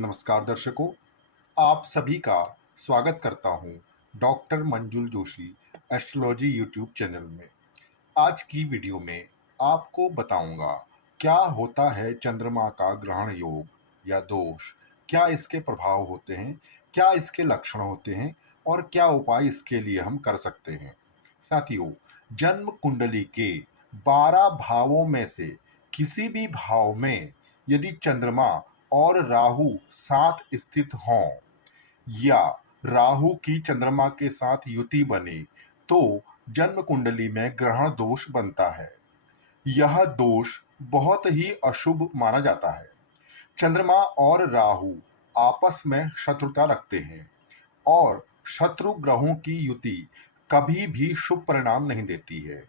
नमस्कार दर्शकों, आप सभी का स्वागत करता हूं डॉक्टर मंजुल जोशी एस्ट्रोलॉजी यूट्यूब चैनल में। आज की वीडियो में आपको बताऊंगा क्या होता है चंद्रमा का ग्रहण योग या दोष, क्या इसके प्रभाव होते हैं, क्या इसके लक्षण होते हैं और क्या उपाय इसके लिए हम कर सकते हैं। साथियों, जन्म कुंडली के 12 भावों में से किसी भी भाव में यदि चंद्रमा और राहु साथ स्थित हों या राहु की चंद्रमा के साथ युति बने तो जन्म कुंडली में ग्रहण दोष बनता है। यह दोष बहुत ही अशुभ माना जाता है। चंद्रमा और राहु आपस में शत्रुता रखते हैं और शत्रु ग्रहों की युति कभी भी शुभ परिणाम नहीं देती है।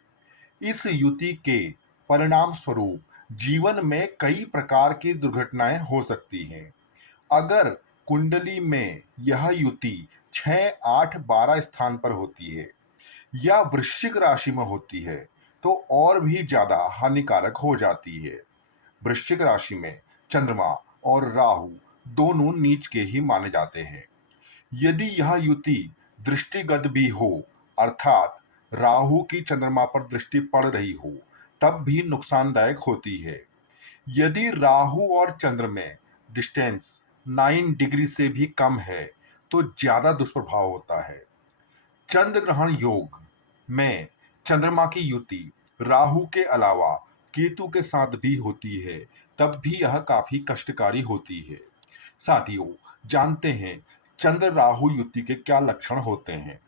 इस युति के परिणाम स्वरूप जीवन में कई प्रकार की दुर्घटनाएं हो सकती हैं। अगर कुंडली में यह युति 6, 8, 12 स्थान पर होती है या वृश्चिक राशि में होती है तो और भी ज्यादा हानिकारक हो जाती है। वृश्चिक राशि में चंद्रमा और राहु दोनों नीच के ही माने जाते हैं। यदि यह युति दृष्टिगत भी हो, अर्थात राहु की चंद्रमा पर दृष्टि पड़ रही हो, तब भी नुकसानदायक होती है। यदि राहु और चंद्र में डिस्टेंस 9 डिग्री से भी कम है तो ज्यादा दुष्प्रभाव होता है। चंद्र ग्रहण योग में चंद्रमा की युति राहु के अलावा केतु के साथ भी होती है, तब भी यह काफी कष्टकारी होती है। साथियों, जानते हैं चंद्र राहु युति के क्या लक्षण होते हैं।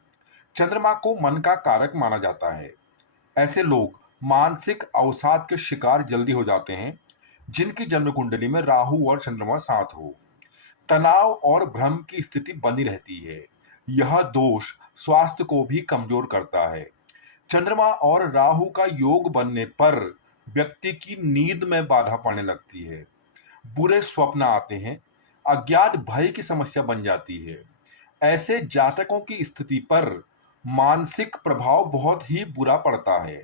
चंद्रमा को मन का कारक माना जाता है। ऐसे लोग मानसिक अवसाद के शिकार जल्दी हो जाते हैं जिनकी जन्म कुंडली में राहु और चंद्रमा साथ हो। तनाव और भ्रम की स्थिति बनी रहती है। यह दोष स्वास्थ्य को भी कमजोर करता है। चंद्रमा और राहु का योग बनने पर व्यक्ति की नींद में बाधा पड़ने लगती है, बुरे स्वप्न आते हैं, अज्ञात भय की समस्या बन जाती है। ऐसे जातकों की स्थिति पर मानसिक प्रभाव बहुत ही बुरा पड़ता है।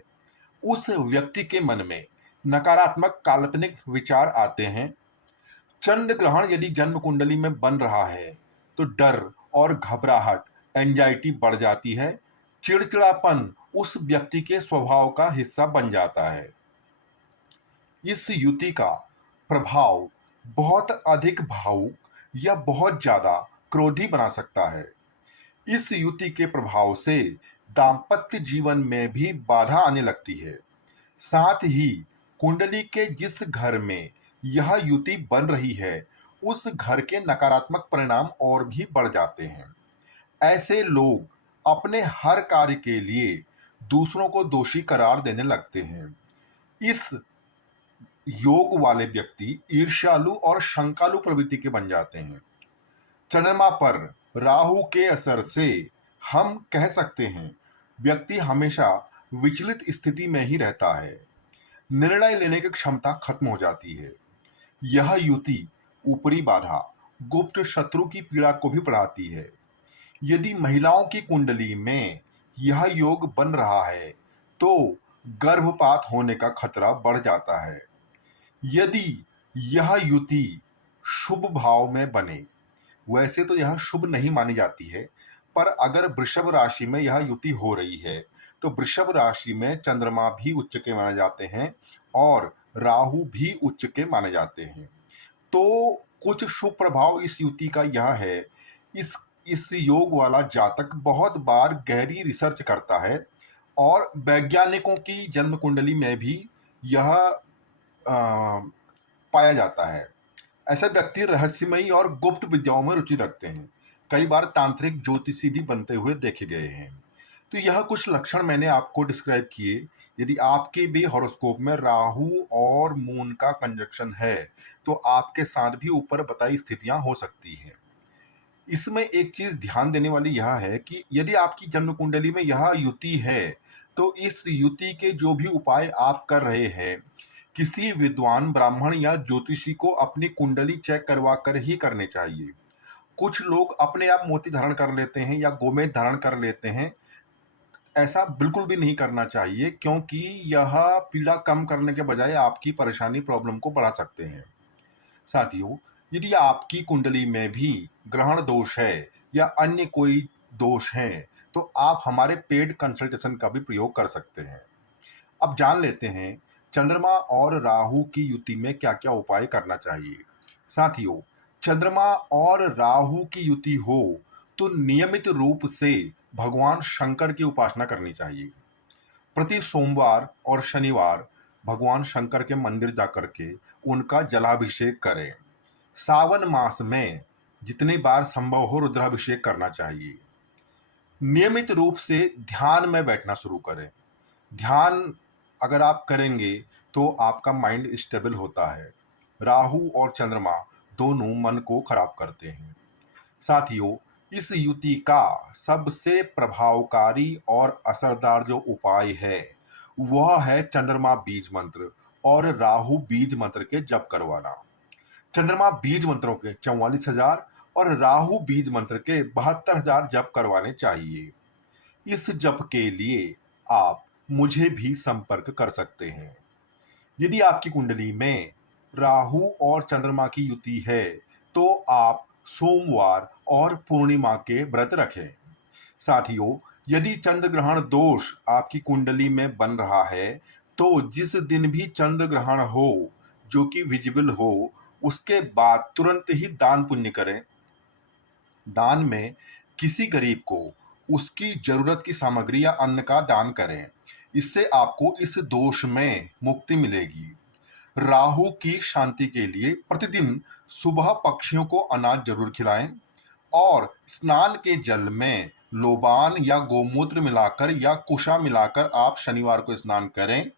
उस व्यक्ति के मन में नकारात्मक काल्पनिक विचार आते हैं। चंद्र ग्रहण यदि जन्म कुंडली में बन रहा है तो डर और घबराहट, एंजाइटी बढ़ जाती है। चिड़चिड़ापन उस व्यक्ति के स्वभाव का हिस्सा बन जाता है। इस युति का प्रभाव बहुत अधिक भावुक या बहुत ज्यादा क्रोधी बना सकता है। इस युति के प्रभाव से दाम्पत्य जीवन में भी बाधा आने लगती है। साथ ही कुंडली के जिस घर में यह युति बन रही है उस घर के नकारात्मक परिणाम और भी बढ़ जाते हैं। ऐसे लोग अपने हर कार्य के लिए दूसरों को दोषी करार देने लगते हैं। इस योग वाले व्यक्ति ईर्ष्यालु और शंकालु प्रवृत्ति के बन जाते हैं। चंद्रमा पर राहु के असर से हम कह सकते हैं व्यक्ति हमेशा विचलित स्थिति में ही रहता है। निर्णय लेने की क्षमता खत्म हो जाती है। यह युति ऊपरी बाधा, गुप्त शत्रु की पीड़ा को भी बढ़ाती है। यदि महिलाओं की कुंडली में यह योग बन रहा है तो गर्भपात होने का खतरा बढ़ जाता है। यदि यह युति शुभ भाव में बने, वैसे तो यह शुभ नहीं मानी जाती है, पर अगर वृषभ राशि में यह युति हो रही है तो वृषभ राशि में चंद्रमा भी उच्च के माने जाते हैं और राहु भी उच्च के माने जाते हैं। तो कुछ शुभ प्रभाव इस युति का यह है, इस योग वाला जातक बहुत बार गहरी रिसर्च करता है और वैज्ञानिकों की जन्म कुंडली में भी यह पाया जाता है। ऐसे व्यक्ति रहस्यमयी और गुप्त विद्याओं में रुचि रखते हैं। कई बार तांत्रिक ज्योतिषी भी बनते हुए देखे गए हैं। तो यह कुछ लक्षण मैंने आपको डिस्क्राइब किए। यदि आपके भी हॉरोस्कोप में राहु और मून का कंजक्शन है तो आपके साथ भी ऊपर बताई स्थितियां हो सकती हैं। इसमें एक चीज ध्यान देने वाली यह है कि यदि आपकी जन्म कुंडली में यह युति है तो इस युति के जो भी उपाय आप कर रहे हैं किसी विद्वान ब्राह्मण या ज्योतिषी को अपनी कुंडली चेक करवा कर ही करने चाहिए। कुछ लोग अपने आप मोती धारण कर लेते हैं या गोमेद धारण कर लेते हैं। ऐसा बिल्कुल भी नहीं करना चाहिए क्योंकि यह पीड़ा कम करने के बजाय आपकी परेशानी, प्रॉब्लम को बढ़ा सकते हैं। साथियों, यदि आपकी कुंडली में भी ग्रहण दोष है या अन्य कोई दोष है तो आप हमारे पेड कंसल्टेशन का भी प्रयोग कर सकते हैं। अब जान लेते हैं चंद्रमा और राहु की युति में क्या क्या उपाय करना चाहिए। साथियों, चंद्रमा और राहु की युति हो तो नियमित रूप से भगवान शंकर की उपासना करनी चाहिए। प्रति सोमवार और शनिवार भगवान शंकर के मंदिर जाकर के उनका जलाभिषेक करें। सावन मास में जितनी बार संभव हो रुद्राभिषेक करना चाहिए। नियमित रूप से ध्यान में बैठना शुरू करें। ध्यान अगर आप करेंगे तो आपका माइंड स्टेबल होता है। राहु और चंद्रमा दोनों मन को खराब करते हैं। साथियों, इस युति का सबसे प्रभावकारी और असरदार जो उपाय है वह है चंद्रमा बीज मंत्र और राहु बीज मंत्र के जप करवाना। चंद्रमा बीज मंत्रों के 44,000 और राहु बीज मंत्र के 72,000 जप करवाने चाहिए। इस जप के लिए आप मुझे भी संपर्क कर सकते हैं। यदि आपकी कुंडली में राहु और चंद्रमा की युति है तो आप सोमवार और पूर्णिमा के व्रत रखें। साथियों, यदि चंद्र ग्रहण दोष आपकी कुंडली में बन रहा है तो जिस दिन भी चंद्र ग्रहण हो जो कि विजिबल हो उसके बाद तुरंत ही दान पुण्य करें। दान में किसी गरीब को उसकी जरूरत की सामग्री या अन्न का दान करें। इससे आपको इस दोष में मुक्ति मिलेगी। राहु की शांति के लिए प्रतिदिन सुबह पक्षियों को अनाज जरूर खिलाएं और स्नान के जल में लोबान या गोमूत्र मिलाकर या कुशा मिलाकर आप शनिवार को स्नान करें।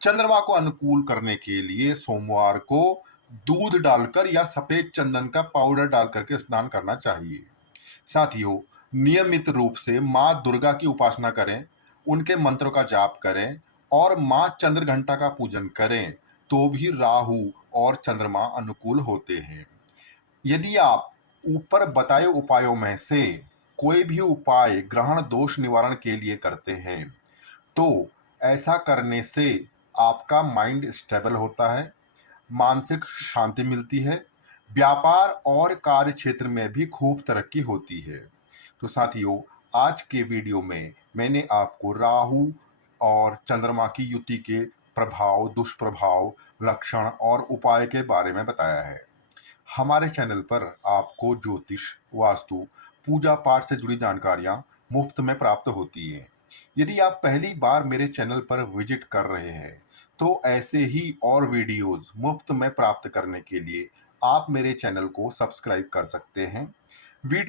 चंद्रमा को अनुकूल करने के लिए सोमवार को दूध डालकर या सफेद चंदन का पाउडर डालकर के स्नान करना चाहिए। साथियों, नियमित रूप से माँ दुर्गा की उपासना करें, उनके मंत्रों का जाप करें और माँ चंद्र घंटा का पूजन करें तो भी राहु और चंद्रमा अनुकूल होते हैं। यदि आप ऊपर बताए उपायों में से कोई भी उपाय ग्रहण दोष निवारण के लिए करते हैं तो ऐसा करने से आपका माइंड स्टेबल होता है, मानसिक शांति मिलती है, व्यापार और कार्य क्षेत्र में भी खूब तरक्की होती है। तो साथियों, आज के वीडियो में मैंने आपको राहु और चंद्रमा की युति के प्रभाव, दुष्प्रभाव, लक्षण और उपाय के बारे में बताया है। हमारे चैनल पर आपको ज्योतिष, वास्तु, पूजा पाठ से जुड़ी जानकारियाँ मुफ्त में प्राप्त होती हैं। यदि आप पहली बार मेरे चैनल पर विजिट कर रहे हैं तो ऐसे ही और वीडियोस मुफ्त में प्राप्त करने के लिए आप मेरे चैनल को सब्सक्राइब कर सकते हैं। वीडियो